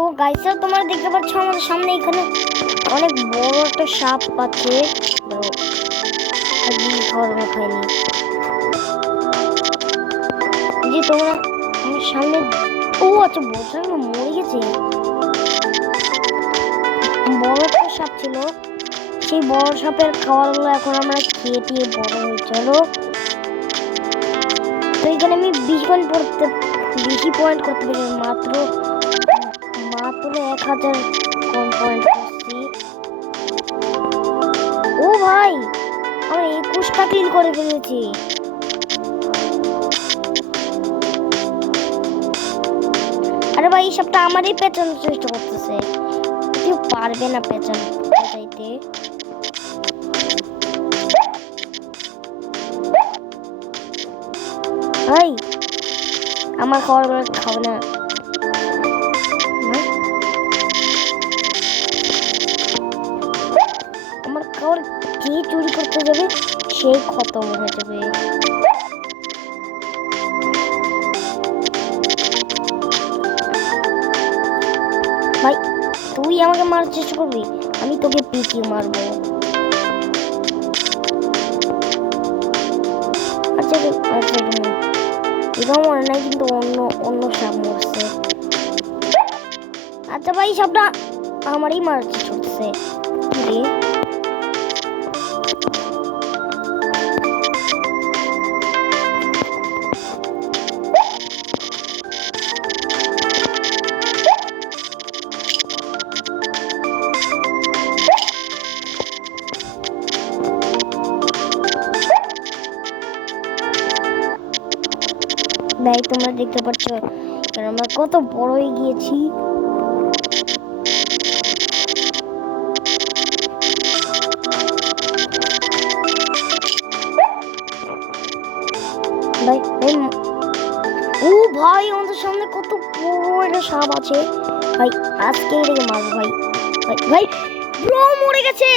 তো গাইসা তোমরা দেখতে পাচ্ছ আমাদের সামনে এখানে অনেক বড় একটা সাপ আছে। খাইনি যে তোমরা আমার সামনে। ও আচ্ছা বলছো না, মরে গেছে। বড় একটা সাপ ছিল, সেই বড় সাপের খাবারগুলো এখন আমরা খেয়ে দিয়ে বড় হয়ে চলো। তো এখানে আমি 20 পয়েন্ট করতে পারি, মাত্র 1000 কম পয়েন্ট করছি। ও ভাই আমরা 21টা কিল করে ফেলেছি। আরে ভাই এই সবটা আমারই পেছন চেষ্টা করতেছে, কেউ পারবে না পেছন পেছাইতে। ভাই আমার খাবারগুলো খাও না। আমার খাবার যে চুরি করতে যাবে সেই খতম হয়ে যাবে। ভাই তুই আমাকে মারার চেষ্টা করবি, আমি তোকে পিটিয়ে মারবো। আচ্ছা আচ্ছা এটা মনে নাই, কিন্তু অন্য সাপ মরছে। আচ্ছা ভাই সাপটা আমারই মারার চেষ্টা করছে। ভাই তোমরা দেখতে পাচ্ছ আমরা কত বড় হয়ে গিয়েছি। ভাই ও ভাই আমাদের সামনে কত বড় একটা সাপ আছে। ভাই আজকে এটাকে মারবো। ভাই ভাই ভাই ব্রো মরে গেছে।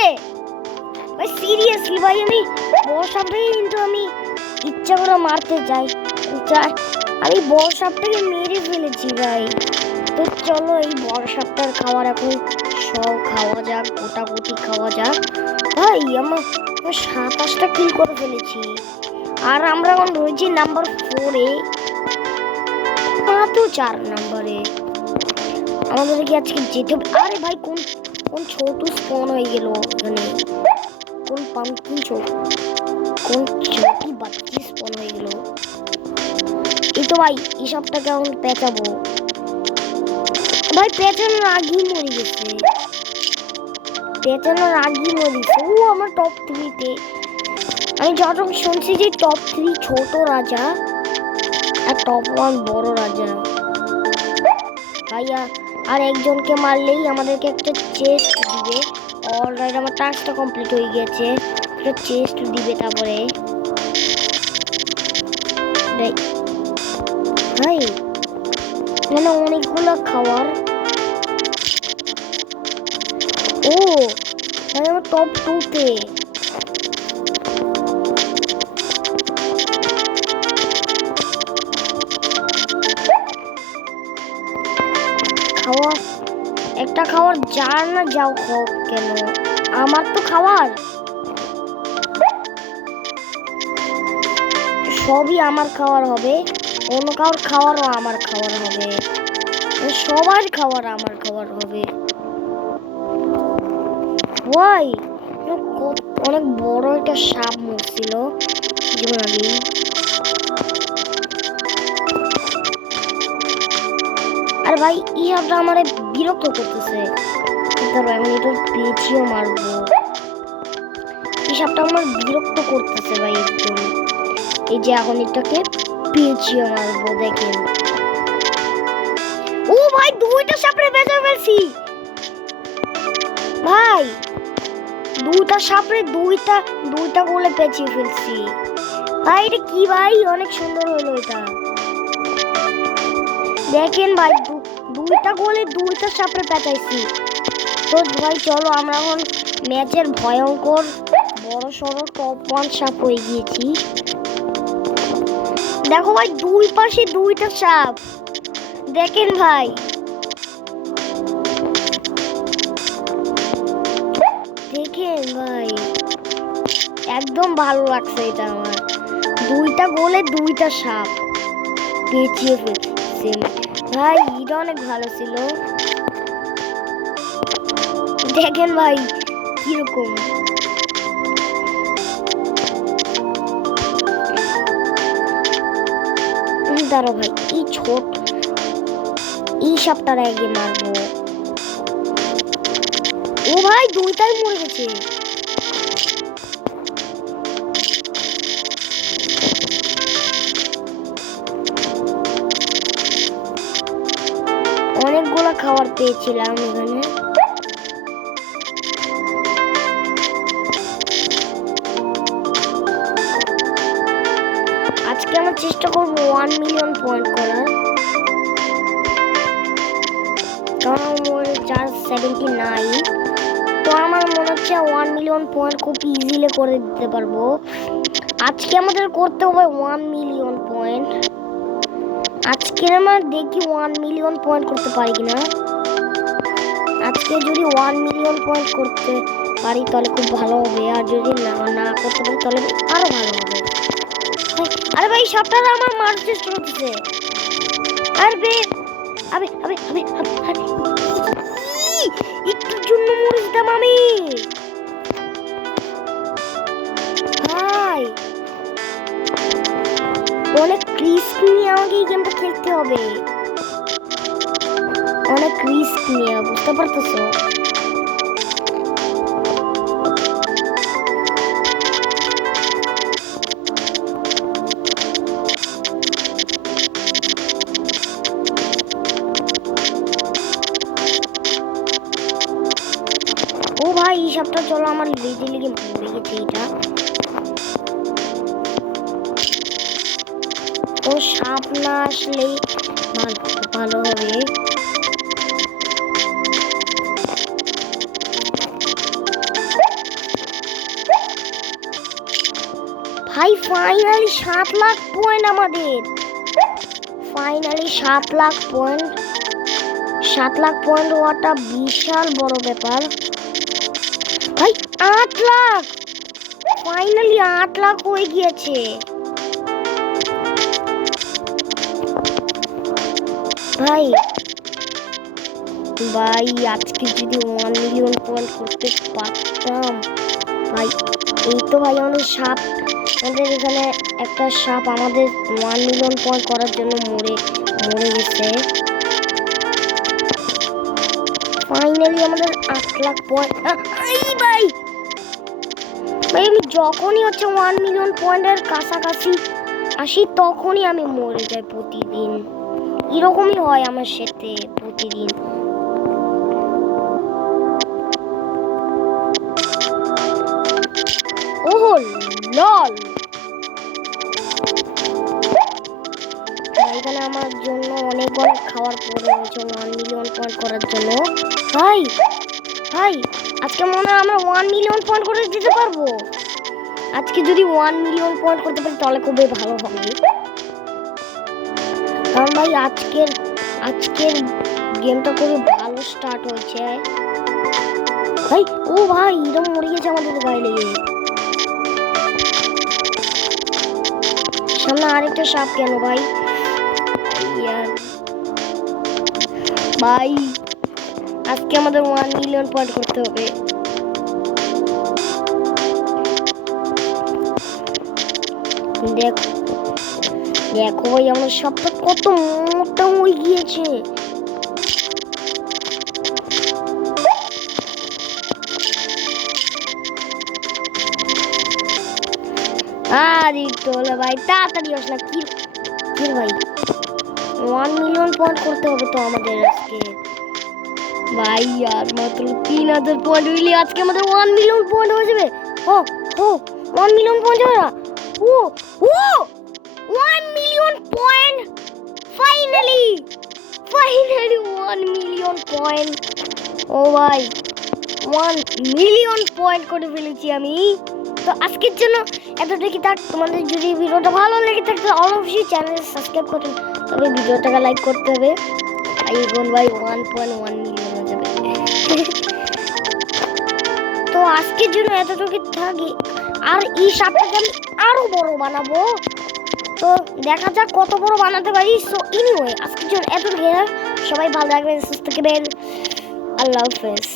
ভাই সিরিয়াসলি ভাই আমি বড় সাপটাকে কিন্তু আমি ইচ্ছা করে মারতে যাই, আমি বড় সাপটাকে মেরে ফেলেছি ভাই। তো চলো এই বড় সাপটার খাবার এখন সব খাওয়া যাক, গোটাগুটি খাওয়া যাক। ভাই আমার 27টা কিল করে ফেলেছি, আর আমরা এখন রয়েছি নাম্বার 4-এ, মাত্র 4 নম্বরে। আমাদেরকে আজকে যেতে হবে। আরে ভাই কোন ছোট স্পন হয়ে গেল এখানে, কোন পাম্পকিন কোন ছোটি বাচ্চি স্পন হয়ে গেল। এই তো ভাই এই সবটাকে এখন পেঁচাবো। ভাই পেঁচানোর আগেই মরে গেছে, পেঁচানোর আগেই মরে গেছে। ও আমার টপ 3-তে। আমি যতটুকু শুনছি যে টপ 3 ছোট রাজা আর টপ 1 বড় রাজা। ভাইয়া আর একজনকে মারলেই আমাদেরকে একটা চেস্ট দিবে। অলরাইট আমার টাস্কটা কমপ্লিট হয়ে গেছে, একটা চেস্ট দিবে। তারপরে ভাই মানে অনেকগুলো খাবার। ও ভাই আমার টপ 2-তে। খাওয়া একটা খাবার যার না যাও খাও কেন, আমার তো খাবার সবই আমার খাবার হবে, অন্য কারোর খাবারও আমার খাবার হবে, সবার খাবার আমার খাবার হবে। ভাই অনেক বড় একটা সাপ মরছিল যেমন আগে। আর ভাই এই সাপটা আমার বিরক্ত করতেছে, আমি এটা পেঁচিয়ে মারবো। এই সাপটা আমার বিরক্ত করতেছে ভাই একদম। এই যে এখন এটাকে পেঁচিয়ে মারবো, দেখেন। ও ভাই 2টা সাপরে বেঁচে ফেলছি ভাই, 2টা সাপরে 2টা গোলে পেঁচিয়ে ফেলছি ভাই। এটা কি ভাই, অনেক সুন্দর হলো এটা, দেখেন ভাই 2টা গোলে 2টা সাপরে পেঁচাইছি। তো ভাই চলো আমরা এখন ম্যাচের ভয়ঙ্কর বড় সড়ো টপ 1 সাপ হয়ে গিয়েছি। দেখো ভাই 2 পাশে 2টা সাপ, দেখেন ভাই একদম ভালো লাগছে এটা আমার। 2টা গোলে 2টা সাপ পেঁচিয়ে ফেলছে ভাই, এটা অনেক ভালো ছিল। দেখেন ভাই কিরকম। দাঁড়ো ভাই, এই সাপটার আগে মারবো। ও ভাই 2টাই মরে গেছে। অনেকগুলো খাবার পেয়েছিলাম এখানে। আজকে আমরা চেষ্টা করবো 1 মিলিয়ন পয়েন্ট করার, কারণ আমার 79। তো আমার মনে হচ্ছে 1 মিলিয়ন পয়েন্ট খুব ইজিলি করে দিতে পারবো। আজকে আমাদের করতে হবে 1 মিলিয়ন পয়েন্ট। আজকে আমরা দেখি 1 মিলিয়ন পয়েন্ট করতে পারি কিনা। আজকে যদি 1 মিলিয়ন পয়েন্ট করতে পারি তাহলে খুব ভালো হবে, আর যদি না করতে পারি তাহলে আরো ভালো হবে। আরে ভাই সাপটা আমার মারতে চেষ্টা করতেছে। আরে আবে আবে আবে আবে একটুর জন্য মরে যেতাম আমি ভাই। অনেক রিস্ক নিয়ে আমাকে এই গেমটা খেলতে হবে, অনেক রিস্ক নিয়ে, বুঝতে পারতেছো? ও ভাই এই সাপটা, চলো আমার লেগে ভুলে গেছে এটা। ও সাপ না আসলেই ভালো হবে। ভাই ফাইনালি 7 লাখ পয়েন্ট আমাদের, finally 7 lakh point. 7 lakh point হওয়াটা বিশাল বড় ব্যাপার ভাই। 8 লাখ, ফাইনালি 8 লাখ হয়ে গিয়েছে ভাই। ভাই আজকে যদি 1 মিলিয়ন পয়েন্ট করতে পারতাম ভাই। এই তো ভাই আমাদের সাপ, আমাদের এখানে একটা সাপ আমাদের 1 মিলিয়ন পয়েন্ট করার জন্য মরে গেছে। ফাইনালি আমাদের 8 লাখ পয়েন্ট। ভাই আমি যখনই হচ্ছে 1 মিলিয়ন পয়েন্টের কাছাকাছি আসি তখনই আমি মরে যাই প্রতিদিন। এরকমই হয় আমার সাথে প্রতিদিন। ওহো লল, এখানে আমার জন্য অনেক খাবার পড়ে রয়েছে 1 মিলিয়ন পয়েন্ট করার জন্য। ভাই ভাই আজকে মনে হয় আমরা 1 মিলিয়ন পয়েন্ট করে দিতে পারবো। আজকে যদি 1 মিলিয়ন পয়েন্ট করতে পারি তাহলে খুবই ভালো হবে, কারণ ভাই আজকের গেমটা খুবই ভালো স্টার্ট হয়েছে ভাই। ও ভাই এরকম মরে গেছে আমাদের গায়ে লেগে। সামনে আরেকটা সাপ কেন ভাই? ভাই আজকে আমাদের 1 মিলিয়ন পয়েন্ট করতে হবে। দেখো ভাই আমার সাপটা কত মোটা হয়ে গিয়েছে। আরে তোলা ভাই তাড়াতাড়ি আস না। কি ভাই 1 মিলিয়ন পয়েন্ট করতে হবে তো আমাদের আজকে ভাই। আর মাত্র 3000 পয়েন্ট হইলে আজকে আমাদের 1 মিলিয়ন পয়েন্ট হয়ে যাবে। ও 1 মিলিয়ন পয়েন্ট হবে না। ও 1 million point, finally 1 million point. ও ভাই 1 মিলিয়ন পয়েন্ট করে ফেলেছি আমি। তো আজকের জন্য এতটুকু থাক। তোমাদের যদি ভিডিওটা ভালো লেগে থাকে অবশ্যই চ্যানেল সাবস্ক্রাইব করুন, তবে ভিডিওটাকে লাইক করতে হবে। এখন ভাই 1.1 মিলিয়ন হয়ে যাবে। তো আজকের জন্য এতটুকু থাকি। আর এই সাপটাকে আমি আরো বড় বানাবো। তো দেখা যাক কত বড় বানাতে পারি। সো এনিওয়ে আজকের জন্য এতটুকু। সবাই ভালো থাকবেন, সুস্থ থাকবেন। আল্লাহ হাফেজ।